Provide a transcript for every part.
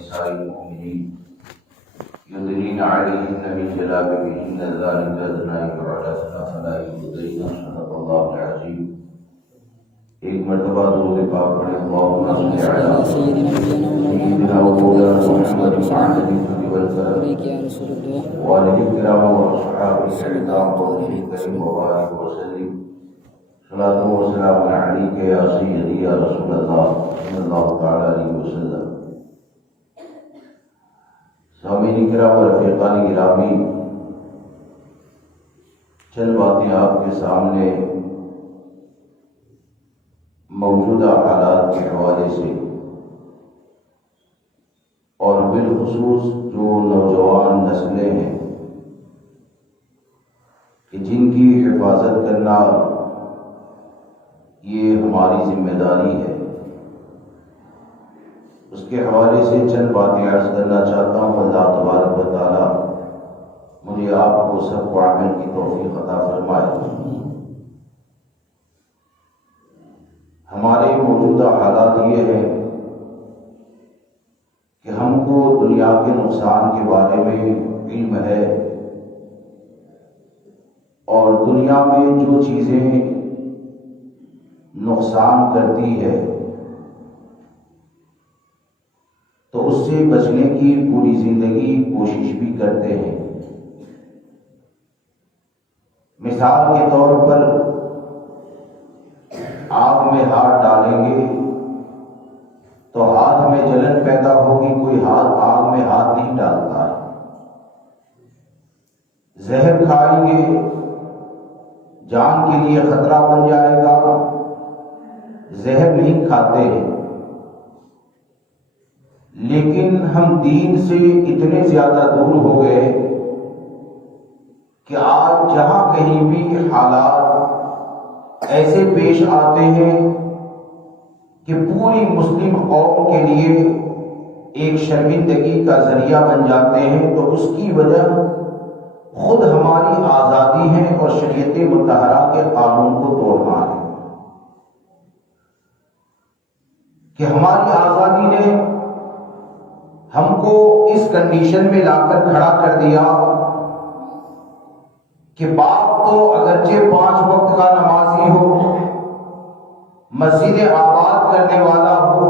ونساء المؤمنين يدنين عليهن من جلابيبهن ذلك أدنى أن يعرفن فلا يؤذين. صدق الله العظيم. ایک مرتبہ درود پاک پڑھیں. اللهم صل على سيدنا ومولانا محمد وعلى آله وآله الكرام وأصحابه الكرام وبارك وسلم. صلاة وسلام عليك يا سيدي يا رسول الله صلى الله تعالى عليه وسلم. سامعین کرام و رفیقان گرامی، چند باتیں آپ کے سامنے موجودہ حالات کے حوالے سے اور بالخصوص جو نوجوان نسلیں ہیں کہ جن کی حفاظت کرنا یہ ہماری ذمہ داری ہے، اس کے حوالے سے چند باتیں عرض کرنا چاہتا ہوں. اللہ تبارک و تعالی مجھے آپ کو سب کو عمل کی توفیق عطا فرمائے. ہمارے موجودہ حالات یہ ہیں کہ ہم کو دنیا کے نقصان کے بارے میں علم ہے، اور دنیا میں جو چیزیں نقصان کرتی ہے تو اس سے بچنے کی پوری زندگی کوشش بھی کرتے ہیں. مثال کے طور پر آگ میں ہاتھ ڈالیں گے تو ہاتھ میں جلن پیدا ہوگی، کوئی آگ میں ہاتھ نہیں ڈالتا ہے. زہر کھائیں گے، جان کے لیے خطرہ بن جائے گا، زہر نہیں کھاتے ہیں. لیکن ہم دین سے اتنے زیادہ دور ہو گئے کہ آج جہاں کہیں بھی حالات ایسے پیش آتے ہیں کہ پوری مسلم قوم کے لیے ایک شرمندگی کا ذریعہ بن جاتے ہیں، تو اس کی وجہ خود ہماری آزادی ہے اور شریعت مطہرہ کے قانون کو توڑنا ہے. کہ ہماری آزادی نے ہم کو اس کنڈیشن میں لا کر کھڑا کر دیا کہ باپ تو اگرچہ 5 وقت کا نمازی ہو، مسجد آباد کرنے والا ہو،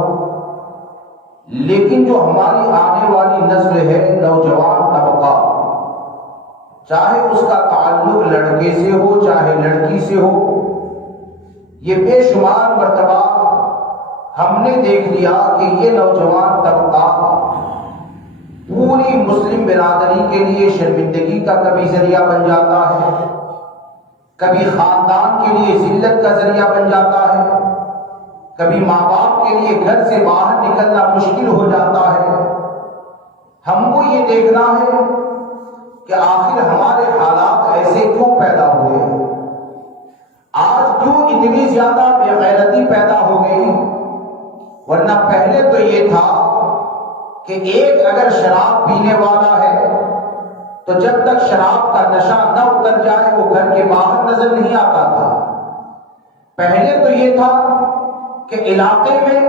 لیکن جو ہماری آنے والی نسل ہے، نوجوان طبقہ، چاہے اس کا تعلق لڑکے سے ہو چاہے لڑکی سے ہو، یہ بے شمار مرتبہ ہم نے دیکھ لیا کہ یہ نوجوان طبقہ پوری مسلم برادری کے لیے شرمندگی کا کبھی ذریعہ بن جاتا ہے، کبھی خاندان کے لیے ذلت کا ذریعہ بن جاتا ہے، کبھی ماں باپ کے لیے گھر سے باہر نکلنا مشکل ہو جاتا ہے. ہم کو یہ دیکھنا ہے کہ آخر ہمارے حالات ایسے کیوں پیدا ہوئے. آج کیوں اتنی زیادہ بے غیرتی پیدا ہو گئی؟ ورنہ پہلے تو یہ تھا کہ ایک اگر شراب پینے والا ہے تو جب تک شراب کا نشہ نہ اتر جائے وہ گھر کے باہر نظر نہیں آتا تھا. پہلے تو یہ تھا کہ علاقے میں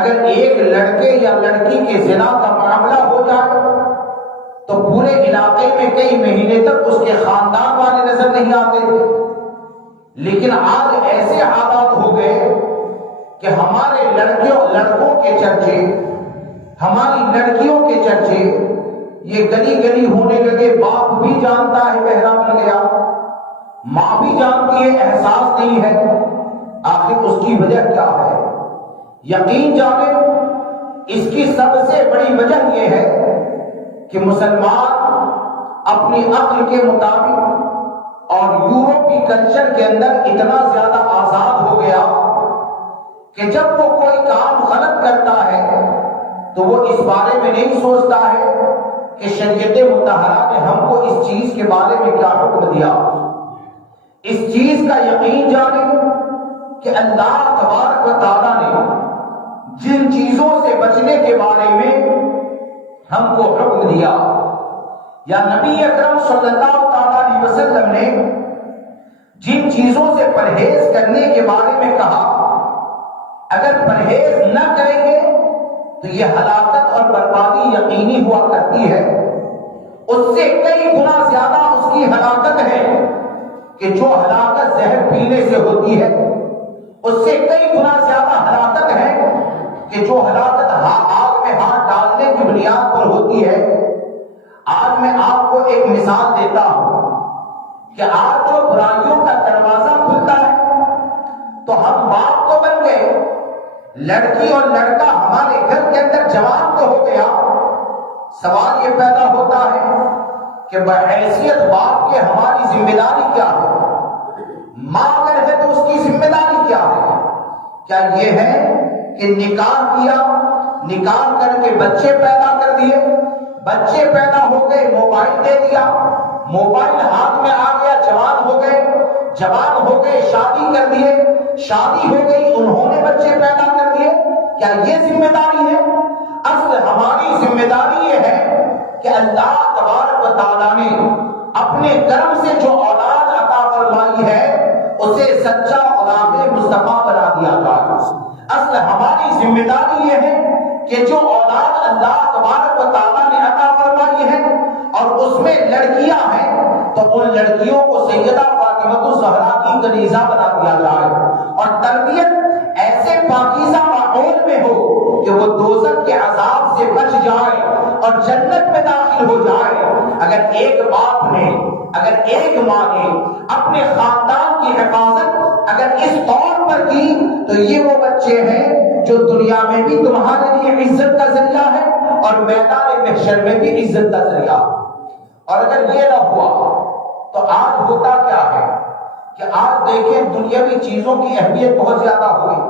اگر ایک لڑکے یا لڑکی کے زنا کا معاملہ ہو جائے تو پورے علاقے میں کئی مہینے تک اس کے خاندان والے نظر نہیں آتے تھے. لیکن آج ایسے حالات ہو گئے کہ ہمارے لڑکوں کے چرچے، ہماری لڑکیوں کے چرچے یہ گلی گلی ہونے لگے. باپ بھی جانتا ہے، بہرا بن گیا، ماں بھی جانتی ہے، احساس نہیں ہے. آخر اس کی وجہ کیا ہے؟ یقین جانے اس کی سب سے بڑی وجہ یہ ہے کہ مسلمان اپنی عقل کے مطابق اور یورپی کلچر کے اندر اتنا زیادہ آزاد ہو گیا کہ جب وہ کوئی کام غلط کرتا ہے تو وہ اس بارے میں نہیں سوچتا ہے کہ شریعت مطہرہ نے ہم کو اس چیز کے بارے میں کیا حکم دیا. اس چیز کا یقین جانے کہ اللہ تبارک و تعالیٰ نے جن چیزوں سے بچنے کے بارے میں ہم کو حکم دیا، یا نبی اکرم صلی اللہ تعالیٰ علیہ وسلم نے جن چیزوں سے پرہیز کرنے کے بارے میں کہا، اگر پرہیز نہ کریں گے تو یہ ہلاکت اور بربادی یقینی ہوا کرتی ہے، اس سے کئی گنا زیادہ اس کی ہلاکت ہے کہ جو ہلاکت زہر پینے سے ہوتی ہے، اس سے کئی گنا زیادہ ہلاکت ہے کہ جو ہلاکت آگ میں ہاتھ ڈالنے کی بنیاد پر ہوتی ہے۔ آج میں آپ کو ایک مثال دیتا ہوں کہ آج جو برائیوں کا دروازہ کھلتا ہے تو ہم باپ تو بن گئے، لڑکی اور لڑکا ہمارے گھر کے اندر جوان تو ہو گیا، سوال یہ پیدا ہوتا ہے کہ بحیثیت باپ کے ہماری ذمہ داری کیا ہے؟ ماں اگر ہے تو اس کی ذمہ داری کیا ہے؟ کیا یہ ہے کہ نکاح کیا، نکاح کر کے بچے پیدا کر دیے، بچے پیدا ہو گئے، موبائل دے دیا، موبائل ہاتھ میں آ گیا، جوان ہو گئے، جوان ہو گئے، شادی کر دیے، شادی ہو گئی، انہوں نے بچے پیدا کر دیے، کیا یہ ذمہ داری ہے؟ اصل ہماری ذمہ داری یہ ہے کہ اللہ تبارک و تعالیٰ نے اپنے کرم سے جو اولاد عطا فرمائی ہے اسے سچا غلام مصطفیٰ بنا دیا جائے۔ اصل ہماری ذمہ داری یہ ہے کہ جو اولاد اللہ تبارک و تعالیٰ نے عطا فرمائی ہے اور اس میں لڑکیاں ہیں تو ان لڑکیوں کو سیدہ فاطمہ الزہرا کی کنیزہ بنا دیا جائے اور تربیت ایسے پاکیزہ ماحول میں ہو کہ وہ دوزخ کے عذاب سے بچ جائے اور جنت میں داخل ہو جائے۔ اگر ایک باپ نے، اگر ایک ماں نے اپنے خاندان کی حفاظت اگر اس طور پر کی تو یہ وہ بچے ہیں جو دنیا میں بھی تمہارے لیے عزت کا ذریعہ ہے اور میدان محشر میں بھی عزت کا ذریعہ۔ اور اگر یہ نہ ہوا تو آج ہوتا کیا ہے کہ آج دیکھیں دنیاوی چیزوں کی اہمیت بہت زیادہ ہوئی۔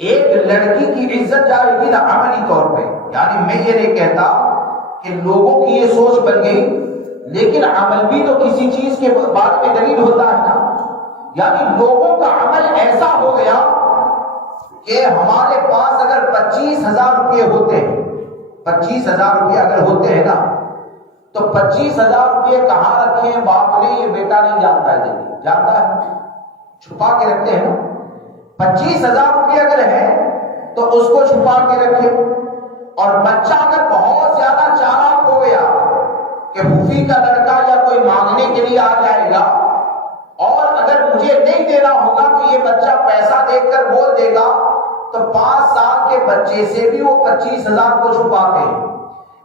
ایک لڑکی کی عزت جائے گی نا عملی طور پہ، یعنی میں یہ نہیں کہتا کہ لوگوں کی یہ سوچ بن گئی، لیکن عمل بھی تو کسی چیز کے بارے میں دلیل ہوتا ہے نا۔ یعنی لوگوں کا عمل ایسا ہو گیا کہ ہمارے پاس اگر 25,000 روپے ہوتے ہیں، 25,000 روپے اگر ہوتے ہیں نا تو 25,000 روپے کہاں رکھے ہیں باپ نے یہ بیٹا نہیں جانتا ہے، جانتا ہے، چھپا کے رکھتے ہیں نا۔ 25,000 روپے اگر ہے تو اس کو چھپا کے رکھے، اور بچہ اگر بہت زیادہ چالاک ہو گیا کہ پھوپھی کا لڑکا یا کوئی مانگنے کے لیے آ جائے گا اور اگر مجھے نہیں دینا ہوگا تو یہ بچہ پیسہ دیکھ کر بول دے گا تو 5 سال کے بچے سے بھی وہ 25,000 کو چھپاتے ہیں۔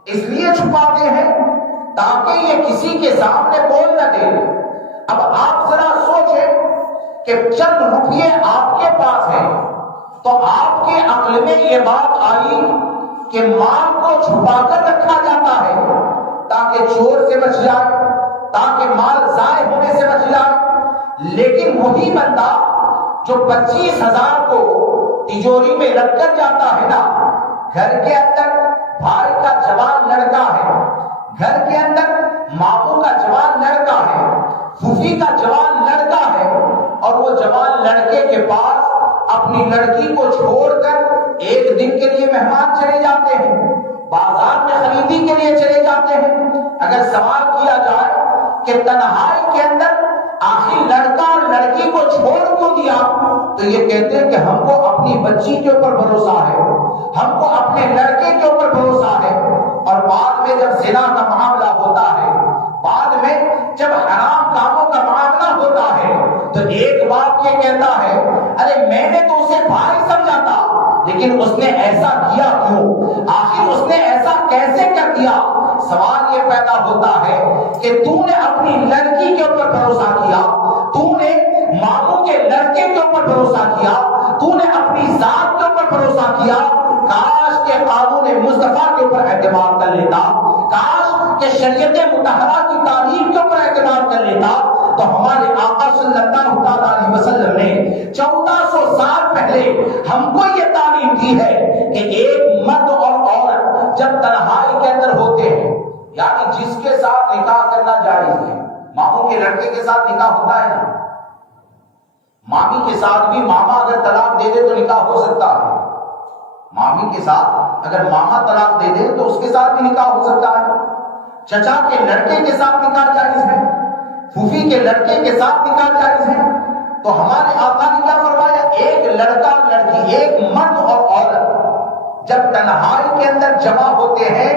اس لیے چھپاتے ہیں تاکہ یہ کسی کے سامنے بول نہ دے۔ اب آپ ذرا سوچیں کہ چند روپیے آپ کے پاس ہیں تو آپ کے عقل میں یہ بات آئی کہ مال کو چھپا کر رکھا جاتا ہے تاکہ چور سے بچ جائے، تاکہ مال ضائع ہونے سے بچ جائے۔ لیکن وہی بندہ جو 25,000 کو تجوری میں رکھ کر جاتا ہے نا، گھر کے اندر بھائی کا جوان لڑکا ہے، گھر کے اندر ماموں کا جوان لڑکا ہے، پھوپھی کا جوان لڑکا ہے، اور وہ جوان لڑکے کے پاس اپنی لڑکی کو چھوڑ کر ایک دن کے لیے مہمان چلے جاتے ہیں، بازار میں خریدی کے لیے چلے جاتے ہیں۔ اگر سوال کیا جائے کہ تنہائی کے اندر آخر لڑکا اور لڑکی کو چھوڑ کیوں دیا، تو یہ کہتے ہیں کہ ہم کو اپنی بچی کے اوپر بھروسہ ہے، ہم کو اپنے لڑکے کے اوپر بھروسہ ہے۔ اور بعد میں جب زنا کا معاملہ ہوتا ہے، بعد میں جب حرام کاموں کا معاملہ ہوتا ہے تو ایک باپ یہ کہتا ہے ارے میں نے تو اسے بھائی سمجھا تھا لیکن اس نے ایسا کیا کیوں، آخر اس نے ایسا کیسے کر دیا۔ سوال یہ پیدا ہوتا ہے کہ تو نے اپنی لڑکی کے اوپر بھروسہ کیا، تو نے ماموں کے لڑکے کے اوپر بھروسہ کیا، تو نے اپنی ذات کے اوپر بھروسہ کیا۔ کاش کے قانون مصطفیٰ کے اوپر اعتماد کر لیتا، کاش کہ شریعت مطہرہ کی تعلیم کے اوپر اعتماد کر لیتا تو ہمارے آقا صلی اللہ علیہ وسلم نے 1400 سال پہلے ہم کو یہ تعلیم دی ہے کہ ایک مرد اور عورت جب تنہائی کے اندر ہوتے ہیں، یعنی جس کے ساتھ نکاح کرنا جائز ہے، ماموں کے لڑکے کے ساتھ نکاح ہوتا ہے نا، مامی کے ساتھ بھی ماما اگر طلاق دے دے تو نکاح ہو سکتا ہے، مامی کے ساتھ اگر ماما طلاق دے دے تو اس کے ساتھ بھی نکاح ہو سکتا ہے، چچا کے لڑکے کے ساتھ نکاح جائز ہے، پھوپھی کے لڑکے کے ساتھ نکاح جائز ہے۔ تو ہمارے آقا نے کیا فرمایا، ایک لڑکا اور لڑکی، ایک مرد اور عورت جب تنہائی کے اندر جمع ہوتے ہیں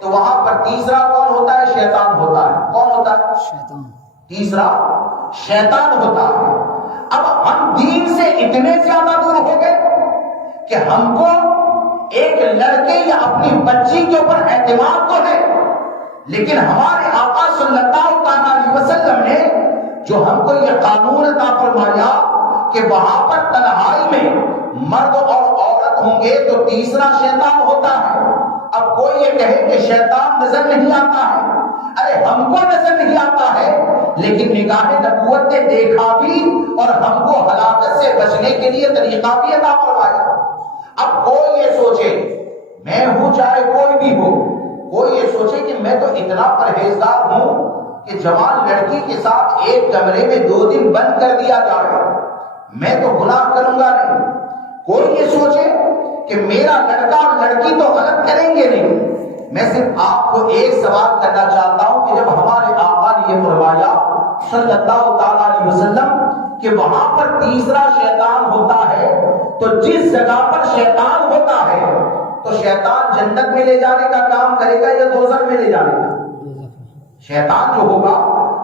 تو وہاں پر تیسرا کون ہوتا ہے؟ شیطان ہوتا ہے۔ کون ہوتا ہے؟ شیطان۔ تیسرا شیطان ہوتا ہے۔ اب ہم دین سے اتنے زیادہ دور ہو گئے کہ ہم کو ایک لڑکے یا اپنی بچی کے اوپر اعتماد تو ہے، لیکن ہمارے آقا صلی اللہ علیہ وسلم نے جو ہم کو یہ قانون عطا فرمایا کہ وہاں پر تنہائی میں مرد اور عورت ہوں گے تو تیسرا شیطان ہوتا ہے۔ اب کوئی یہ کہے کہ شیطان نظر نہیں آتا ہے، ارے ہم کو نظر نہیں آتا ہے، لیکن نگاہ نبوت نے دیکھا بھی اور ہم کو ہلاکت سے بچنے کے لیے طریقہ بھی عطا فرمایا۔ اب کوئی یہ سوچے، میں ہوں چاہے کوئی بھی ہو، کوئی یہ سوچے کہ میں تو اتنا پرہیزگار ہوں کہ جوان لڑکی کے ساتھ ایک کمرے میں 2 دن بند کر دیا جائے، میں تو گناہ کروں گا نہیں۔ کوئی یہ سوچے کہ میرا لڑکا اور لڑکی تو غلط کریں گے نہیں۔ میں صرف آپ کو ایک سوال کرنا چاہتا ہوں کہ جب ہمارے آقا نے یہ فرمایا صلی اللہ تعالی علیہ وسلم کہ وہاں پر تیسرا شیطان ہوتا ہے، تو جس جگہ پر شیطان ہوتا ہے تو شیطان جنت میں لے جانے کا کام کرے گا یا دوزخ میں لے جانے کا؟ شیطان جو ہوگا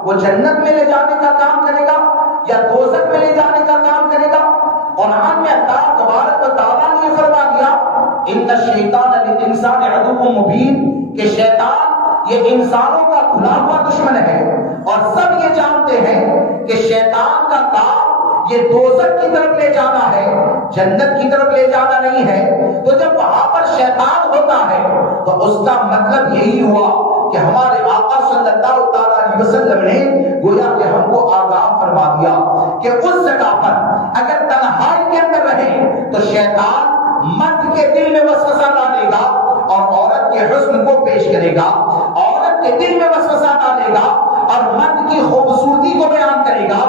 وہ جنت میں لے جانے کا کام کرے گا یا دوزخ میں لے جانے کا کام کرے گا؟ قرآن میں اللہ تبارک و تعالیٰ نے یہ فرما دیا ان الشیطان للانسان عدو مبین کہ شیطان یہ انسانوں کا کھلا ہوا دشمن ہے، اور سب یہ جانتے ہیں کہ شیطان کا کام یہ دوزخ کی طرف لے جانا ہے، جنت کی طرف لے جانا نہیں ہے۔ تو جب وہاں پر شیطان ہوتا ہے تو اس کا مطلب یہی ہوا کہ ہمارے آقا صلی اللہ تعالی علیہ وسلم نے گویا کہ ہم کو آگاہ فرما دیا کہ اس جگہ پر اگر تنہائی کے اندر رہے تو شیطان مرد کے دل میں وسوسہ ڈالے گا اور عورت کے حسن کو پیش کرے گا، عورت کے دل میں وسوسہ ڈالے گا اور مرد کی خوبصورتی کو بیان کرے گا،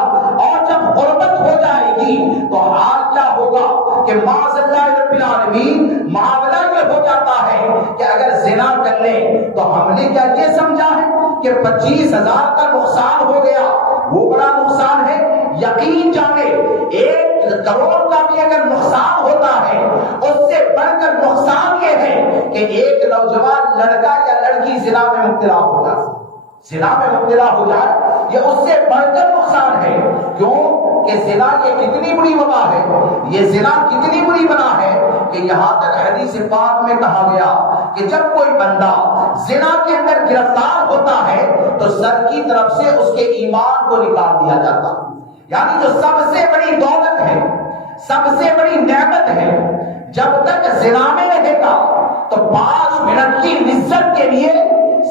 اور جب غربت ہو جائے گی تو حال کیا ہوگا کہ معاذ اللہ رب العالمین معاملہ یہ ہو جاتا ہے کہ اگر زنا کر لے تو ہم نے کیا یہ سمجھا ہے کہ 25,000 کا نقصان ہو گیا، وہ بڑا نقصان ہے؟ یقین جانے 1 کروڑ کا بھی اگر نقصان ہوتا ہے اس سے بڑھ کر نقصان یہ ہے کہ ایک نوجوان لڑکا یا لڑکی زنا میں مبتلا ہو جائے، زنا میں مبتلا ہو جائے، یہ اس سے بڑھ کر نقصان ہے۔ کیوں کہ زنا یہ کتنی بڑی وبا ہے، یہ زنا کتنی بڑی بنا ہے کہ یہاں تک حدیث پاک میں کہا گیا کہ جب کوئی بندہ زنا کے اندر گرفتار ہوتا ہے تو سر کی طرف سے اس کے ایمان کو نکال دیا جاتا، یعنی جو سب سے بڑی دولت ہے، سب سے بڑی نعمت ہے، جب تک زنا میں رہے گا تو 5 منٹ کی لذت کے لیے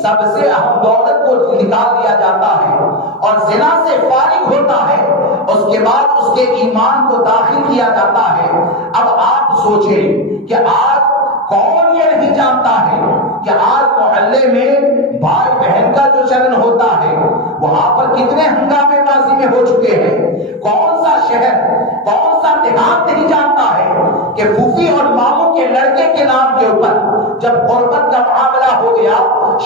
سب سے اہم دولت کو نکال دیا جاتا ہے، اور زنا سے فارغ ہوتا ہے اس کے بعد اس کے ایمان کو داخل کیا جاتا ہے۔ اب آپ سوچیں کہ آج کون یہ نہیں جانتا ہے کہ آج محلے میں بھائی بہن کا جو چلن ہوتا ہے وہاں پر کتنے ہنگامے بازی میں ہو چکے ہیں؟ کون سا شہر، کون سا دیہات نہیں جانتا ہے کہ پھوپھی اور ماموں کے لڑکے کے نام کے اوپر جب غربت کا معاملہ ہو گیا،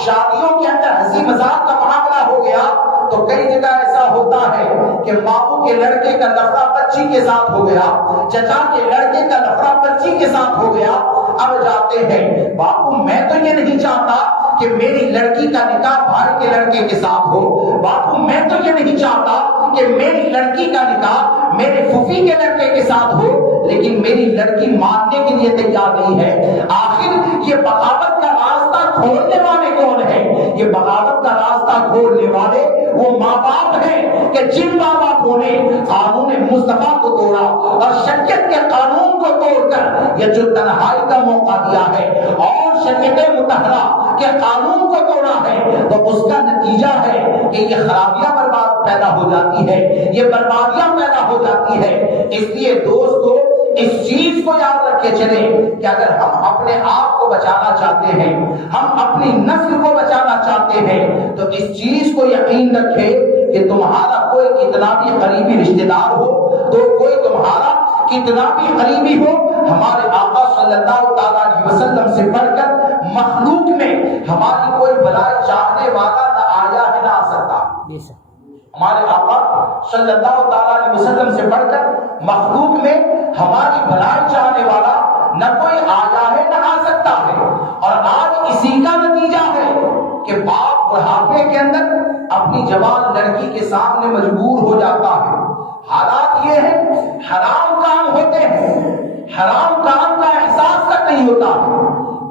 شادیوں کے اندر ہنسی مذاق کا معاملہ ہو گیا، تو کئی جگہ ایسا ہوتا ہے کہ ماموں کے لڑکے کا لفڑا بچی کے ساتھ ہو گیا، چچا کے لڑکے کا لفڑا بچی کے ساتھ ہو گیا۔ اب جاتے ہیں باپو میں تو یہ نہیں چاہتا کہ میری لڑکی کا نکاح بھائی کے لڑکے کے ساتھ ہو، باپو میں تو یہ نہیں چاہتا کہ میری لڑکی کا نکاح میرے پھوپھی کے لڑکے کے ساتھ ہو، لیکن میری لڑکی ماننے کے لیے تیار نہیں ہے۔ آخر یہ بغاوت کا راستہ کھولنے والے کون ہیں؟ یہ بغاوت کا راستہ کھولنے والے وہ ماں باپ ہیں کہ جن ماں باپوں نے قانون مصطفیٰ کو توڑا اور شریعت کے قانون کو توڑ کر یہ جو تنہائی کا موقع دیا ہے اور شریعت مطہرہ کے قانون کو توڑا ہے، تو اس کا نتیجہ ہے کہ یہ خرابیاں برباد پیدا ہو جاتی ہے، یہ بربادیاں پیدا ہو جاتی ہے۔ اس لیے دوستو اس چیز کو یاد رکھے چلیں کہ اگر ہم اپنے آپ کو بچانا چاہتے ہیں، ہم اپنی نسل کو بچانا چاہتے ہیں، تو اس چیز کو یقین رکھے کہ تمہارا کوئی کتنا بھی قریبی رشتہ دار ہو، تو کوئی تمہارا کتنا بھی قریبی ہو، ہمارے آقا صلی اللہ تعالی علیہ وسلم سے بڑھ کر مخلوق میں ہماری کوئی بھلائی چاہنے والا نہ آیا ہے نہ آ سکتا۔ ہمارے آقا صلی اللہ تعالی علیہ وسلم سے بڑھ کر مخلوق میں ہماری بھلائی چاہنے والا نہ کوئی آیا ہے نہ آ سکتا ہے، اور آج اسی کا نتیجہ ہے کہ باپ بڑھاپے کے اندر اپنی جوان لڑکی کے سامنے مجبور ہو جاتا ہے۔ حالات یہ ہیں، حرام کام ہوتے ہیں، حرام کام کا احساس تک نہیں ہوتا ہے،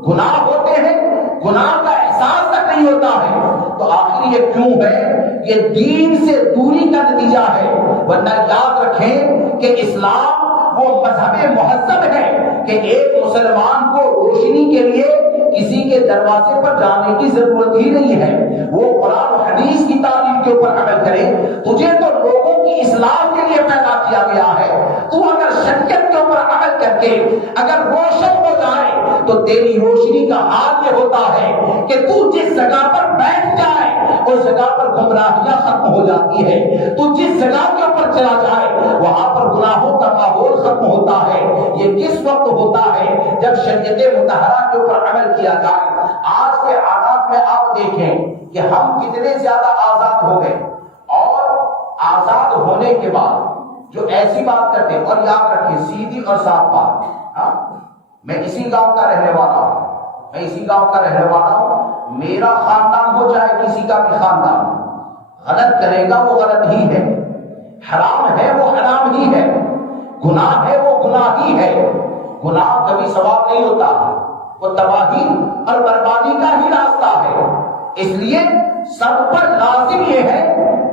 گناہ ہوتے ہیں، گناہ کا احساس تک نہیں ہوتا ہے، تو آخر یہ کیوں ہے؟ یہ دین سے دوری کا نتیجہ ہے۔ ورنہ یاد رکھیں کہ اسلام وہ مذہب مہذب ہے کہ ایک مسلمان کو روشنی کے لیے کسی کے دروازے پر جانے کی ضرورت ہی نہیں ہے، وہ قرآن و حدیث کی تعلیم کے اوپر عمل کرے۔ تجھے تو لوگوں کی اصلاح کے لیے پیدا کیا گیا ہے، تو اگر شریعت کے اوپر عمل کر کے اگر روشن ہو جائے تو تیری روشنی کا حال یہ ہوتا ہے کہ تو جس جگہ پر بیٹھ جائے اس جگہ پر گمراہیاں ختم ہو جاتی ہے، تو جس جگہ کے اوپر چلا جائے وہاں پر گناہوں کا ماحول ختم ہوتا ہے۔ یہ کس وقت ہوتا ہے؟ جب شریعت مطہرہ کے اوپر عمل کیا جائے۔ آج کے حالات میں آپ دیکھیں کہ ہم کتنے زیادہ آزاد ہو گئے، اور آزاد ہونے کے بعد جو ایسی بات کرتے ہیں، اور یاد رکھیں سیدھی اور صاف بات، میں اسی گاؤں کا رہنے والا ہوں، میں اسی گاؤں کا رہنے والا ہوں، میرا خاندان ہو چاہے کسی کا بھی خاندان، غلط کرے گا وہ غلط ہی ہے، حرام ہے وہ حرام ہی ہے، گناہ ہے وہ گناہ ہی ہے۔ گناہ کبھی ثواب نہیں ہوتا، وہ تباہی اور بربادی کا ہی راستہ ہے۔ اس لیے سب پر لازم یہ ہے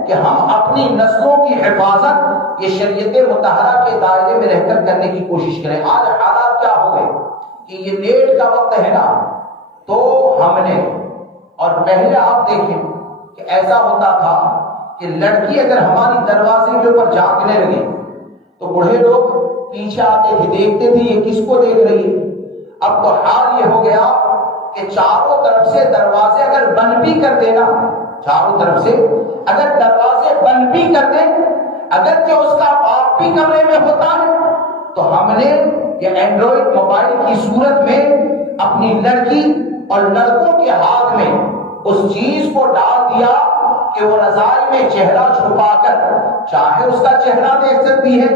کہ ہم اپنی نسلوں کی حفاظت یہ شریعت مطہرہ کے دائرے میں رہ کر کرنے کی کوشش کریں۔ آج حالات کیا ہو گئے کہ یہ نیٹ کا وقت ہے نا، تو ہم نے، اور پہلے آپ دیکھیں کہ ایسا ہوتا تھا کہ لڑکی اگر ہماری دروازے کے اوپر جھانکنے لگی تو بوڑھے لوگ پیچھے آتے تھے، دیکھتے تھے یہ کس کو دیکھ رہی ہے۔ اب تو حال یہ ہو گیا کہ چاروں طرف سے دروازے اگر بند بھی کر دینا، چاروں طرف سے اگر دروازے بند بھی کر دیں، اگر کہ اس کا باپ بھی کمرے میں ہوتا ہے، تو ہم نے یہ اینڈرائڈ موبائل کی صورت میں اپنی لڑکی اور لڑکوں کے ہاتھ میں اس چیز کو ڈال دیا کہ وہ رضائی میں چہرہ چھپا کر چاہے اس کا چہرہ دیکھ سکتی ہے،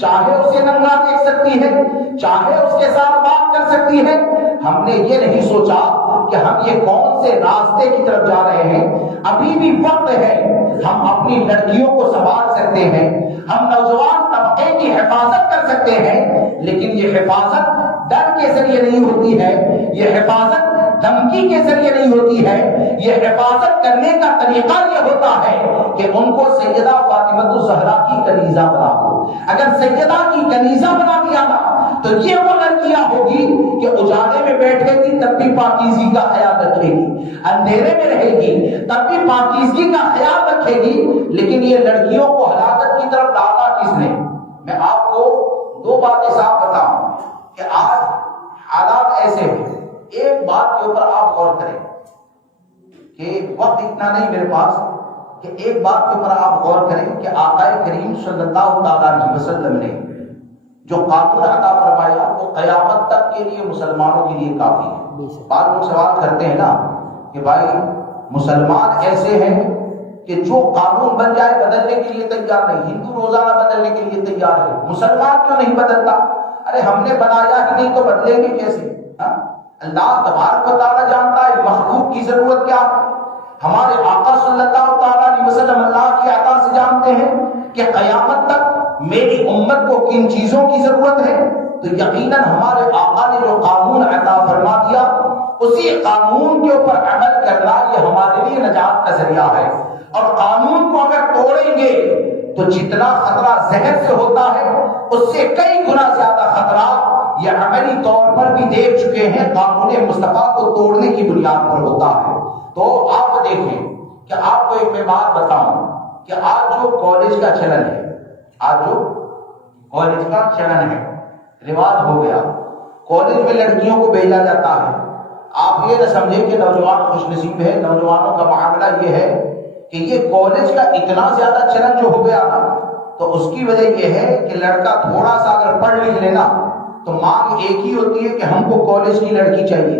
چاہے اسے ننگا دیکھ سکتی ہے، چاہے اس کے ساتھ بات کر سکتی ہے۔ ہم نے یہ نہیں سوچا کہ ہم یہ کون سے راستے کی طرف جا رہے ہیں۔ ابھی بھی وقت ہے، ہم اپنی لڑکیوں کو سنبھال سکتے ہیں، ہم نوجوان طبقے کی حفاظت کر سکتے ہیں، لیکن یہ حفاظت ڈر کے ذریعے نہیں ہوتی ہے، یہ حفاظت دھمکی کے ذریعے نہیں ہوتی ہے، یہ حفاظت کرنے کا طریقہ یہ ہوتا ہے کہ ان کو سیدہ فاطمہ الزہرا کی کنیزہ بنا دو۔ اگر سیدہ کی کنیزہ بنا دیا نا تو یہ وہ لڑکیاں ہوگی کہ اجالے میں بیٹھے گی تب بھی پاکیزگی کا خیال رکھے گی، اندھیرے میں رہے گی تب بھی پاکیزگی کا خیال رکھے گی۔ لیکن یہ لڑکیوں کو ہلاکت کی طرف ڈالا کس نے؟ میں آپ کو دو باتیں صاف بتاؤں کہ آج حالات ایسے ہیں۔ ایک بات کے اوپر آپ غور کریں کہ وقت اتنا نہیں میرے پاس، کہ ایک بات کے اوپر آپ غور کریں کہ آقا کریم صلی اللہ علیہ وسلم نے جو قانون عطا فرمایا وہ قیامت تک کے لیے مسلمانوں کے لیے کافی ہے۔ بعض لوگ سوال کرتے ہیں نا کہ بھائی مسلمان ایسے ہیں کہ جو قانون بن جائے بدلنے کے لیے تیار نہیں، ہندو روزانہ بدلنے کے لیے تیار ہے، مسلمان کیوں نہیں بدلتا؟ ارے ہم نے بنایا ہی نہیں تو بدلیں گے کیسے؟ اللہ تبارک و تعالیٰ جانتا ہے مخلوق کی ضرورت کیا ہے۔ ہمارے آقا صلی اللہ علیہ وسلم اللہ کی عطا سے جانتے ہیں کہ قیامت تک میری امت کو کن چیزوں کی ضرورت ہے، تو یقیناً ہمارے آقا نے جو قانون عطا فرما دیا اسی قانون کے اوپر عمل کرنا یہ ہمارے لیے نجات کا ذریعہ ہے۔ اور قانون کو اگر توڑیں گے تو جتنا خطرہ زہر سے ہوتا ہے اس سے کئی گنا زیادہ خطرہ یہ عملی طور پر بھی دیکھ چکے ہیں قانون مصطفیٰ کو توڑنے کی بنیاد پر ہوتا ہے۔ تو آپ دیکھیں کہ آپ کو ایک میں بات بتاؤں کہ آج جو کالج کا چلن ہے، آج جو کالج کا چلن ہے، رواج ہو گیا، کالج میں لڑکیوں کو بھیجا جاتا ہے۔ آپ یہ نہ سمجھیں کہ نوجوان خوش نصیب ہے، نوجوانوں کا معاملہ یہ ہے کہ یہ کالج کا اتنا زیادہ چلن جو ہو گیا نا، تو اس کی وجہ یہ ہے کہ لڑکا تھوڑا سا اگر پڑھ لکھ لینا تو مانگ ایک ہی ہوتی ہے کہ ہم کو کالج کی لڑکی چاہیے۔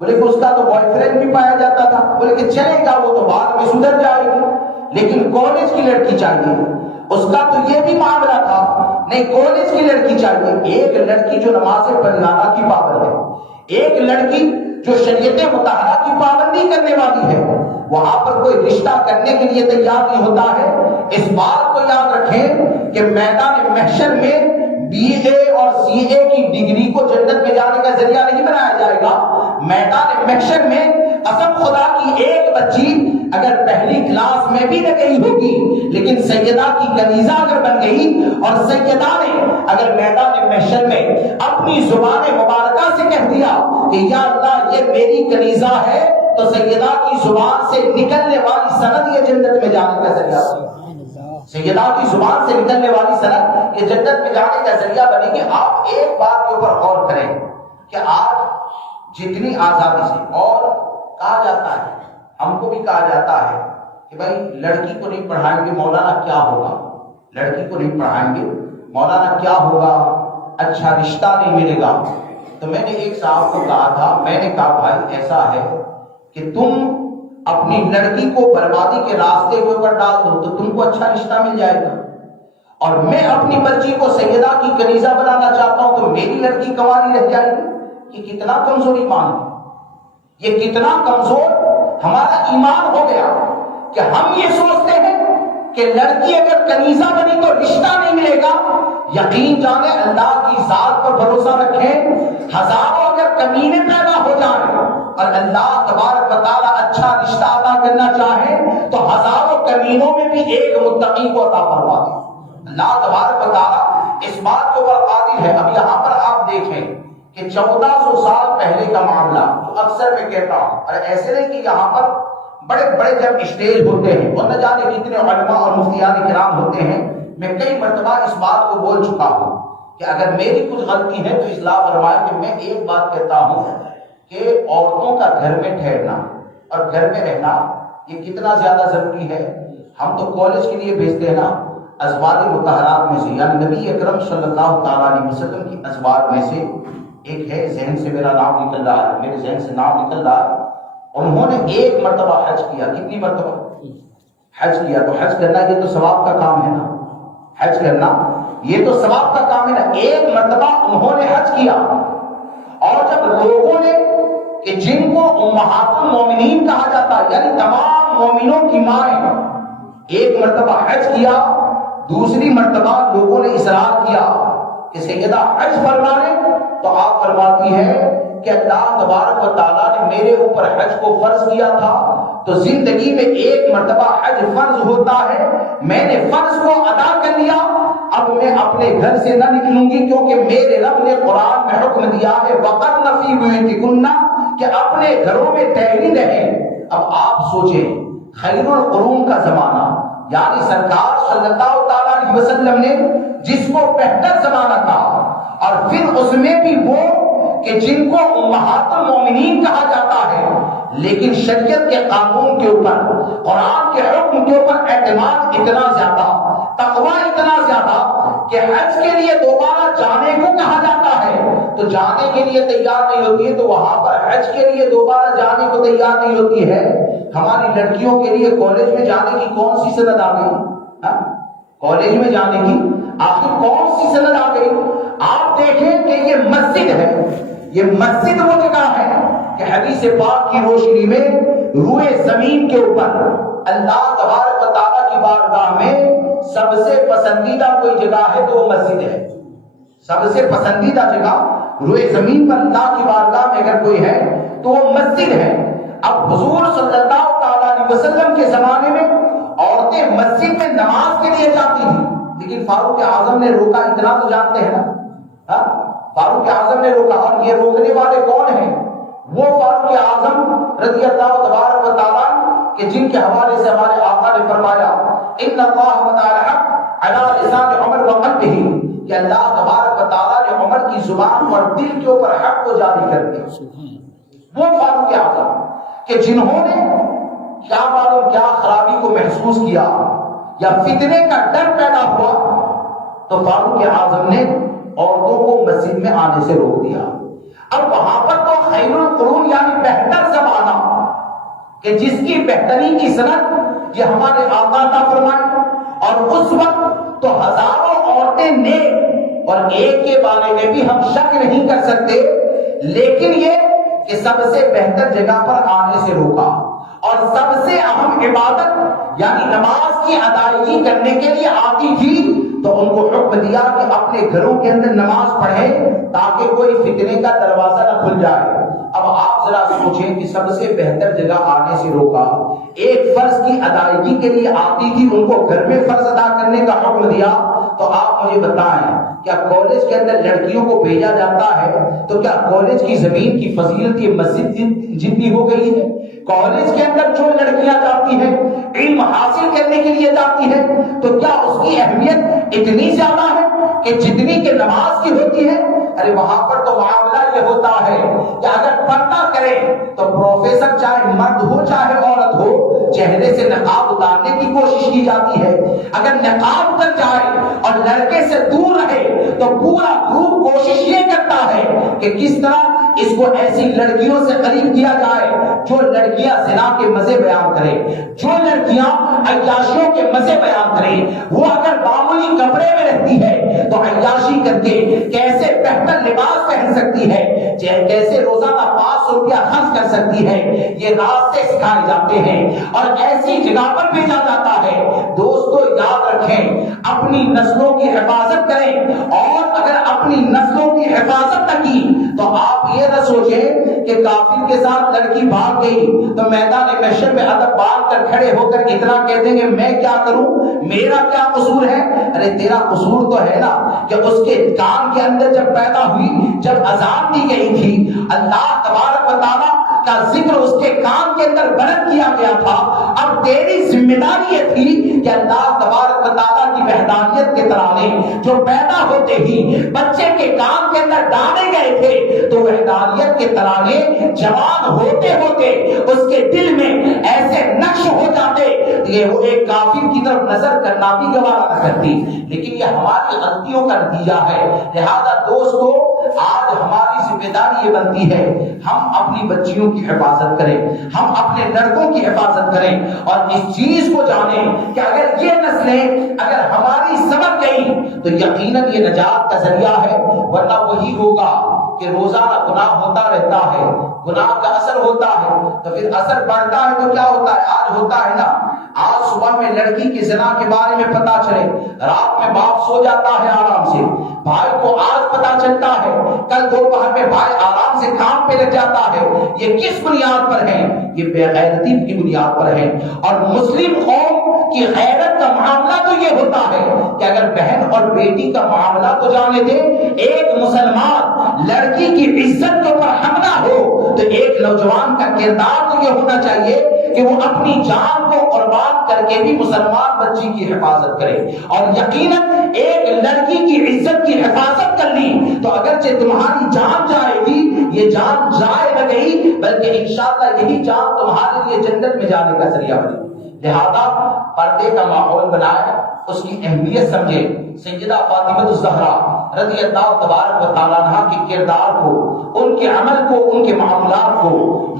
بولے کہ اس کا تو بوائے فرینڈ بھی پایا جاتا تھا، بولے کہ چلے گا وہ تو بعد میں سدھر جائے گی، لیکن کالج کی لڑکی چاہیے۔ اس کا تو یہ بھی معاملہ تھا نہیں کالج کی لڑکی چاہیے. ایک لڑکی جو نماز پڑھانا کی پابند ہے، ایک لڑکی جو شریعت مطہرہ کی پابندی کرنے والی ہے، وہاں پر کوئی رشتہ کرنے کے لیے تیار نہیں ہوتا ہے. اس بات کو یاد رکھیں کہ میدان محشر میں بی اے اور سی اے کی ڈگری کو جنت میں جانے کا ذریعہ نہیں بنایا جائے گا. میدان محشر میں قسم خدا کی ایک بچی اگر پہلی کلاس میں بھی نہ گئی ہوگی لیکن سیدہ کی کنیزہ اگر بن گئی اور سیدہ نے اگر میدان محشر میں اپنی زبان مبارکہ سے کہہ دیا کہ یا اللہ یہ میری کنیزہ ہے، تو سیدہ کی زبان سے نکلنے والی سند یہ جنت میں جانے کا ذریعہ بنے گی. سیدہ کی زبان سے نکلنے والی سند یہ جنت میں جانے کا ذریعہ بنے گی. آپ ایک بات کے اوپر غور کریں کہ آج جتنی آزادی سے اور کہا جاتا ہے، ہم کو بھی کہا جاتا ہے کہ بھائی لڑکی کو نہیں پڑھائیں گے مولانا کیا ہوگا، لڑکی کو نہیں پڑھائیں گے مولانا کیا ہوگا، اچھا رشتہ نہیں ملے گا. تو میں نے ایک صاحب کو کہا تھا، میں نے کہا بھائی ایسا ہے کہ تم اپنی لڑکی کو بربادی کے راستے کے اوپر ڈال دو تو تم کو اچھا رشتہ مل جائے گا، اور میں اپنی بچی کو سیدہ کی کنیزہ بنانا چاہتا ہوں تو میری لڑکی کنواری رہ جائے گی. یہ کتنا کمزور ایمان ہے، یہ کتنا کمزور ہمارا ایمان ہو گیا کہ ہم یہ سوچتے ہیں کہ لڑکی اگر کنیزہ بنی تو رشتہ نہیں ملے گا. یقین جانے اللہ کی ذات پر بھروسہ رکھیں، ہزاروں اگر کمینے پیدا ہو جائیں اور اللہ تبارک و تعالیٰ اچھا رشتہ عطا کرنا چاہے تو ہزاروں کمینوں میں بھی ایک متقی کو عطا فرما دے. اللہ تبارک و تعالیٰ اس بات کے اوپر قادر ہے. اب یہاں پر آپ دیکھیں کہ 1400 سال پہلے کا معاملہ جو اکثر میں کہتا ہوں، اور ایسے نہیں کہ یہاں پر بڑے بڑے جب اسٹیج ہوتے ہیں اور نہ جانے کتنے علماء اور مفتیان کرام ہوتے ہیں، میں کئی مرتبہ اس بات کو بول چکا ہوں کہ اگر میری کچھ غلطی ہے تو اصلاح فرمائے کہ میں ایک بات کہتا ہوں کہ عورتوں کا گھر میں ٹھہرنا اور گھر میں رہنا یہ کتنا زیادہ ضروری ہے. ہم تو کالج کے لیے بھیجتے ہیں نا، ازواج مطہرات میں سے یعنی نبی اکرم صلی اللہ تعالیٰ علیہ وسلم کی ازواج میں سے ایک ہے، ذہن سے میرا نام نکل رہا ہے، میرے ذہن سے نام نکل رہا ہے، انہوں نے ایک مرتبہ حج کیا. کتنی مرتبہ حج کیا؟ تو حج کرنا یہ تو ثواب کا کام ہے نا، حج کرنا یہ تو ثواب کا کام ہے نا. ایک مرتبہ انہوں نے حج کیا، اور جب لوگوں نے کہ جن کو امہات المومنین کہا جاتا ہے یعنی تمام مومنوں کی مائیں، ایک مرتبہ حج کیا، دوسری مرتبہ لوگوں نے اصرار کیا کہ سیدہ حج فرما لیں، تو آپ فرماتی ہے کہ اللہ تبارک و تعالیٰ نے میرے اوپر حج کو فرض کیا تھا، تو زندگی میں ایک مرتبہ حج فرض ہوتا ہے، میں نے فرض کو ادا کر لیا، اب میں اپنے گھر سے نہ نکلوں گی کیونکہ میرے رب نے قرآن میں حکم دیا ہے وَقَرْنَ فِي بُيُوتِكُنَّ کہ اپنے گھروں میں ٹھہری رہیں. اب آپ سوچیں خیر القرون کا زمانہ یعنی سرکار صلی اللہ تعالیٰ علیہ وسلم نے جس کو بہتر زمانہ کہا، اور پھر اس میں بھی وہ کہ جن کو امہات المومنین کہا جاتا ہے لیکن شریعت کے قانون کے اوپر، قرآن کے حکم کے اوپر اعتماد اتنا زیادہ، تقوی اتنا زیادہ کہ حج کے لیے دوبارہ جانے کو کہا جاتا ہے تو جانے کے لیے تیار نہیں ہوتی ہے، تو وہاں پر حج کے لیے دوبارہ جانے کو تیار نہیں ہوتی ہے. ہماری لڑکیوں کے لیے کالج میں جانے کی کون سی سند آ گئی؟ کالج میں جانے کی آخر کون سی سند آ گئی؟ آپ دیکھیں کہ یہ مسجد ہے، یہ مسجد وہ جگہ ہے کہ حدیث پاک کی روشنی میں روئے زمین کے اوپر اللہ تبارک و تعالیٰ کی بارگاہ میں سب سے پسندیدہ کوئی جگہ ہے تو وہ مسجد ہے. سب سے پسندیدہ جگہ روئے زمین پر اللہ کی بارگاہ میں اگر کوئی ہے تو وہ مسجد ہے. اب حضور صلی اللہ تعالیٰ علیہ وسلم کے زمانے میں عورتیں مسجد میں نماز کے لیے جاتی تھیں، لیکن فاروق اعظم نے روکا. اتنا تو جانتے ہیں نا، فاروق اعظم نے روکا. اور یہ روکنے والے کون ہیں؟ وہ فاروق اعظم رضی اللہ تبارک و تعالیٰ کہ جن کے حوالے سے ہمارے آقا نے فرمایا ان اللہ وتعالى علی لسان عمر وقلبہ کہ اللہ تبارک و تعالیٰ نے عمر کی زبان اور دل کے اوپر حق کو جاری کر دیا. وہ فاروق اعظم کہ جنہوں نے کیا معلوم کیا خرابی کو محسوس کیا یا فتنے کا ڈر پیدا ہوا تو فاروق اعظم نے عورتوں کو مسجد میں آنے سے روک دیا. اب وہاں پر تو خیر القرون یعنی بہتر زمانہ کہ جس کی بہترین کی سند یہ ہمارے آقا عطا فرمائے، اور اس وقت تو ہزاروں عورتیں نیک اور ایک کے بارے میں بھی ہم شک نہیں کر سکتے، لیکن یہ کہ سب سے بہتر جگہ پر آنے سے روکا اور سب سے اہم عبادت یعنی نماز کی ادائیگی کرنے کے لیے آتی تھی تو ان کو حکم دیا کہ اپنے گھروں کے اندر نماز پڑھیں تاکہ کوئی فتنے کا دروازہ نہ کھل جائے۔ اب آپ ذرا سوچیں کہ سب سے بہتر جگہ آنے سے روکا، ایک فرض کی ادائیگی کے لیے آتی تھی، ان کو گھر میں فرض ادا کرنے کا حکم دیا، تو آپ مجھے بتائیں کیا کالج کے اندر لڑکیوں کو بھیجا جاتا ہے تو کیا کالج کی زمین کی فضیلت یہ مسجد جتنی ہو گئی ہے؟ کالج کے اندر جو لڑکیاں جاتی ہیں علم حاصل کرنے کے لیے جاتی ہیں تو کیا اس کی اہمیت اتنی زیادہ ہے کہ جتنی کہ نماز کی ہوتی ہے؟ ارے وہاں پر تو معاملہ یہ ہوتا ہے کہ اگر پردہ کرے تو پروفیسر چاہے مرد ہو چاہے عورت ہو چہرے سے نقاب اتارنے کی کوشش کی جاتی ہے، اگر نقاب اتر جائے اور لڑکے سے دور رہے تو پورا گروپ کوشش یہ کرتا ہے کہ کس طرح اس کو ایسی لڑکیوں سے قریب کیا جائے جو لڑکیاں زنا کے مزے بیان کریں، جو لڑکیاں عیاشیوں کے مزے بیان کریں۔ وہ اگر معمولی کپڑے میں رہتی ہے تو عیاشی کر کے کیسے بہتر لباس پہن سکتی ہے، کیسے روزانہ 500 روپیہ خرچ کر سکتی ہے، یہ راستے سکھائے جاتے ہیں اور ایسی جگہ پر بھیجا جاتا ہے۔ دوستو یاد رکھیں، اپنی نسلوں کی حفاظت کریں، اور اگر اپنی نسلوں کی حفاظت نہ کی تو آپ یہ نہ سوچیں کہ کافر کے ساتھ لڑکی بھاگ گئی تو میدان محشر میں ادب باندھ کر کھڑے ہو کر اتنا کہہ دیں گے میں کیا کروں، میرا کیا قصور ہے؟ ارے تیرا قصور تو ہے نا کہ اس کے کان کے اندر جب پیدا ہوئی، جب اذان دی گئی تھی، اللہ تبارک و تعالیٰ کا ذکر اس کے کان کے اندر بلند کیا گیا تھا، اب تیری ذمہ داری یہ تھی کہ اللہ تبارک و تعالیٰ کی وحدانیت کے ترانے جو پیدا ہوتے ہی بچے کے کان کے اندر ڈالے گئے تھے تو وحدانیت کے ترانے جوان ہوتے ہوتے اس کے دل میں ایسے نقش ہو جاتے کہ وہ ایک کافر کی طرف نظر کرنا بھی گوارا نہ کرتی۔ لیکن یہ ہماری غلطیوں کا نتیجہ ہے۔ لہذا دوستو آج ہماری ذمہ داری یہ بنتی ہے ہم اپنی بچیوں کی حفاظت کریں، ہم اپنے لڑکوں کی حفاظت کریں اور اس چیز کو جانیں کہ اگر یہ نسلیں اگر ہماری سبق گئی تو یقیناً یہ نجات کا ذریعہ ہے، ورنہ وہی ہوگا کہ روزانہ گناہ ہوتا رہتا ہے، گناہ کا اثر ہوتا ہے تو پھر اثر بڑھتا ہے تو کیا ہوتا ہے؟ آج ہوتا ہے نا، آج صبح میں لڑکی کی زنا کے بارے میں پتا چلے، رات میں باپ سو جاتا ہے آرام سے، بھائی کو آج پتا چلتا ہے، کل دوپہر میں بھائی آرام سے کام پہ لگ جاتا ہے۔ یہ کس بنیاد پر ہے؟ یہ بے غیرتی کی بنیاد پر ہے۔ اور مسلم قوم کی غیرت کا معاملہ تو یہ ہوتا ہے کہ اگر بہن اور بیٹی کا معاملہ تو جانے دے، ایک مسلمان لڑکی کی عزت کے اوپر حملہ ہو تو ایک نوجوان کا کردار تو یہ ہونا چاہیے کہ وہ اپنی جان کو قربان کر کے بھی مسلمان بچی کی حفاظت کرے۔ اور یقیناً ایک لڑکی کی عزت کی حفاظت کر لی تو اگرچہ تمہاری جان جائے گی، یہ جان جائے نہ گئی بلکہ انشاءاللہ یہی جان تمہارے لیے جنت میں جانے کا ذریعہ بنے۔ لہذا پردے کا ماحول بنائے، اس کی اہمیت سمجھے۔ سیدہ فاطمہ الزہرا رضی اللہ تبارک و تعالیٰ عنہ کے کردار کو، ان کے عمل کو، ان کے معاملات کو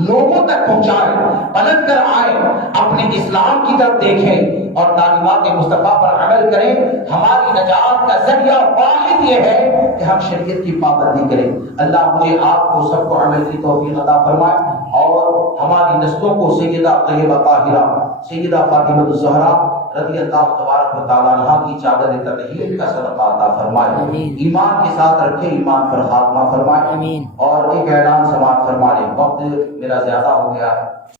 لوگوں تک پہنچائے، پلٹ کر آئے، اپنے اسلام کی طرف دیکھیں اور تعلیمات مصطفیٰ پر عمل کریں۔ ہماری نجات کا ذریعہ واحد یہ ہے کہ ہم شریعت کی پابندی کریں۔ اللہ مجھے آپ کو سب کو عمل کی توفیق عطا فرمائے اور ہماری نسلوں کو سیدہ طیبہ طاہرہ سیدہ فاطمہ الزہرا رضی اللہ تبارک و تعالیٰ عنہ کی چادر تطہیر کا صدقہ عطا فرمائے، ایمان کے ساتھ رکھے، ایمان پر خاتمہ فرمائے۔ اور ایک اعلان سماعت فرما لیں، وقت میرا زیادہ ہو گیا ہے۔